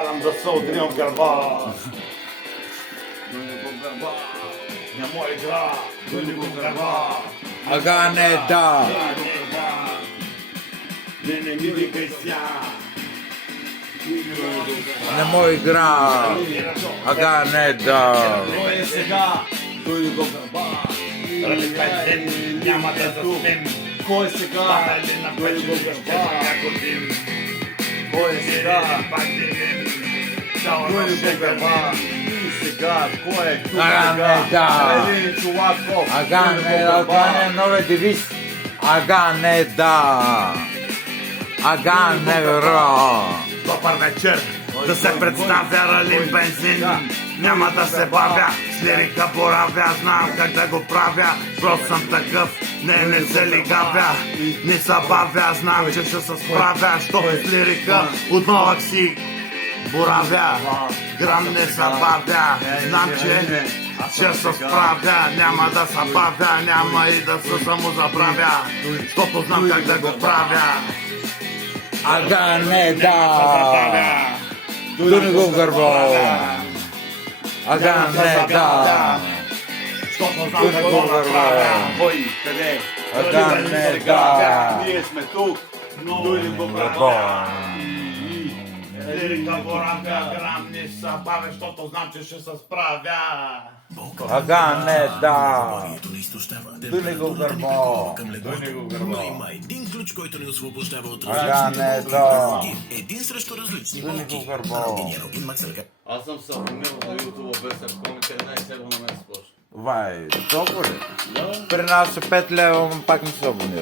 Алам да се удрям в гърба. На моя игра, дойде го в гърба. Ага, не, да. Не ми викай ся. Не мой игра. Ага, не, да. Кой е сега? Дойде го в гърба. Няма да заспим. Кой е сега? Дойде го в гърба. Кой е сега? Дойде го в гърба. Сега, кой е тук Ага, не, да. Елин Чуваков. Ага, не, новия девиз. Ага, не, да. Ага, не, ро. Добър вечер, да се представя Ралин Бензин. Няма да се бавя, с лирика боравя, знам как да го правя. Просто съм такъв, не се лигавя, не се бавя, знам, че ще се справя. Защото с лирика от малък си боравя, грам не се бавя, знам, че ще се справя. Няма да се бавя, няма и да се самозабравя, защото знам как да го правя. Ага, не, да. Дойде го в гърба. Ага, не, да. Защото знам какво направя. Кой, къде? Ага, не, да. Ние сме тук. Дойде го в гърба. Лирика боравя, грам не се бавя, защото знам, че ще се справя. Ага, не, да. Дойде го в гърба. Дойде го в гърба. Има един ключ, който ни освобождава от Ага, не, да. един срещу различни Дойде болки. го в гърба. И Максърка. Аз съм се абонирал на YouTube без комика, една и сега на мен спош. Вай, толкова ли? При нас е 5 лева, но пак не се абонира.